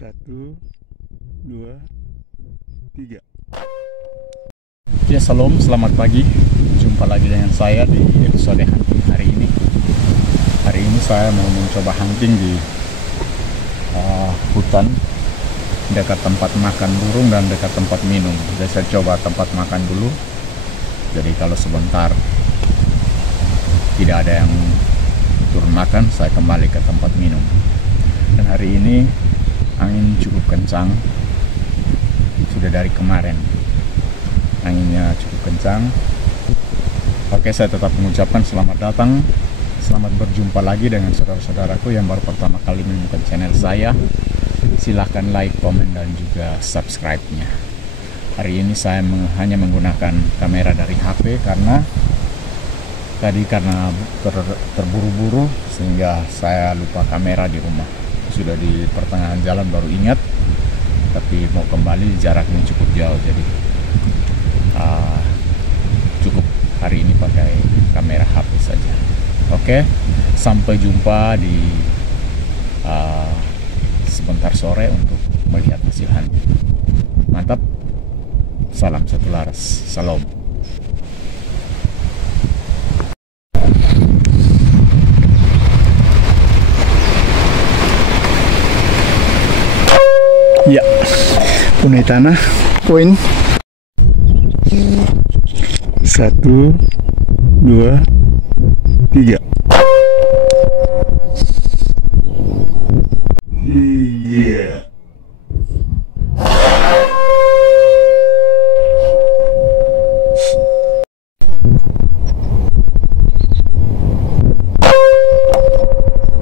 1, 2, 3. Ya, salam, selamat pagi. Jumpa lagi dengan saya di episode hunting hari ini. Hari ini saya mau mencoba hunting di hutan dekat tempat makan burung dan dekat tempat minum. Jadi saya coba tempat makan dulu. Jadi kalau sebentar tidak ada yang turun makan, saya kembali ke tempat minum. Dan hari ini angin cukup kencang, sudah dari kemarin anginnya cukup kencang. Oke, saya tetap mengucapkan selamat datang, selamat berjumpa lagi dengan saudara-saudaraku yang baru pertama kali menemukan channel saya. Silahkan like, komen, dan juga subscribe-nya. Hari ini saya hanya menggunakan kamera dari HP karena tadi terburu-buru sehingga saya lupa kamera di rumah. Sudah di pertengahan jalan baru ingat, tapi mau kembali jaraknya cukup jauh, jadi cukup hari ini pakai kamera HP saja. Oke, sampai jumpa di sebentar sore untuk melihat hasil hunting. Mantap, salam satu laras, salam. Ya, punai tanah, poin 1, 2, 3. Iya.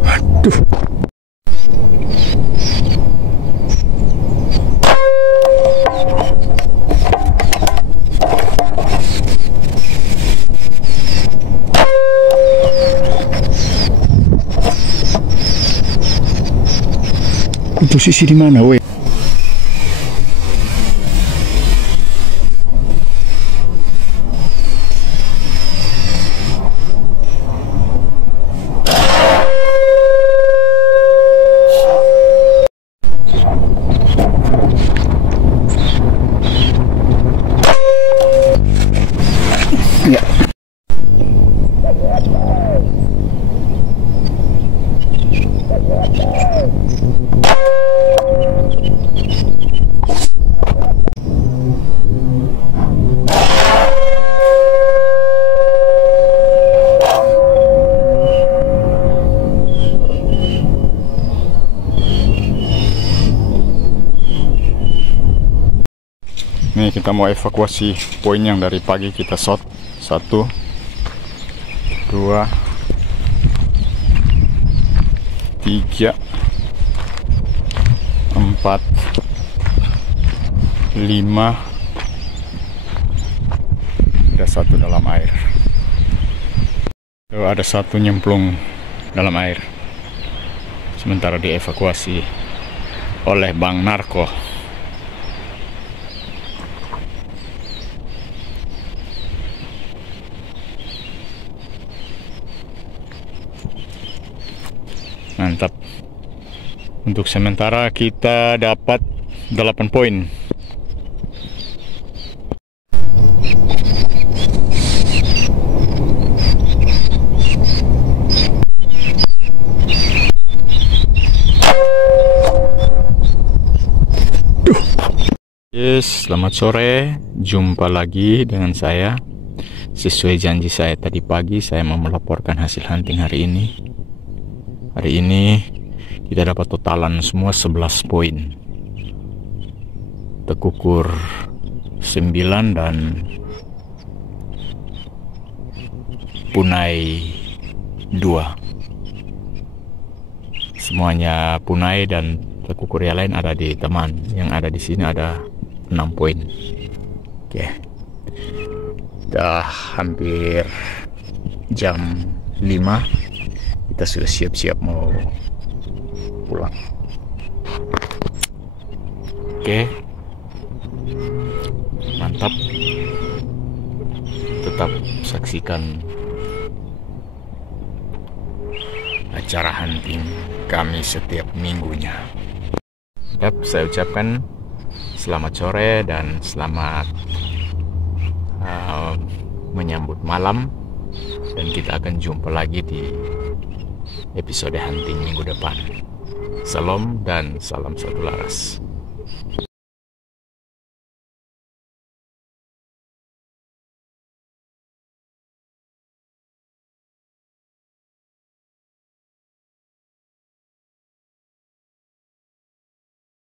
Waduh. Posisi di mana, weh? Ya. Nih, kita mau evakuasi poin yang dari pagi kita shot. 1, 2, 3, 4, 5. Ada satu dalam air. Tuh, ada satu nyemplung dalam air. Sementara dievakuasi oleh Bang Narko. Mantap. Untuk sementara kita dapat 8 poin. Yes, selamat sore. Jumpa lagi dengan saya. Sesuai janji saya tadi pagi, saya mau melaporkan hasil hunting hari ini. Hari ini kita dapat totalan semua 11 poin. Tekukur 9 dan punai 2. Semuanya punai dan tekukur yang lain ada di teman. Yang ada di sini ada 6 poin. Oke. Udah hampir jam 5. Kita sudah siap-siap mau pulang. Oke, mantap. Tetap saksikan acara hunting kami setiap minggunya. Saya ucapkan selamat sore dan selamat menyambut malam, dan kita akan jumpa lagi di episode hunting minggu depan. Salam dan salam satu laras.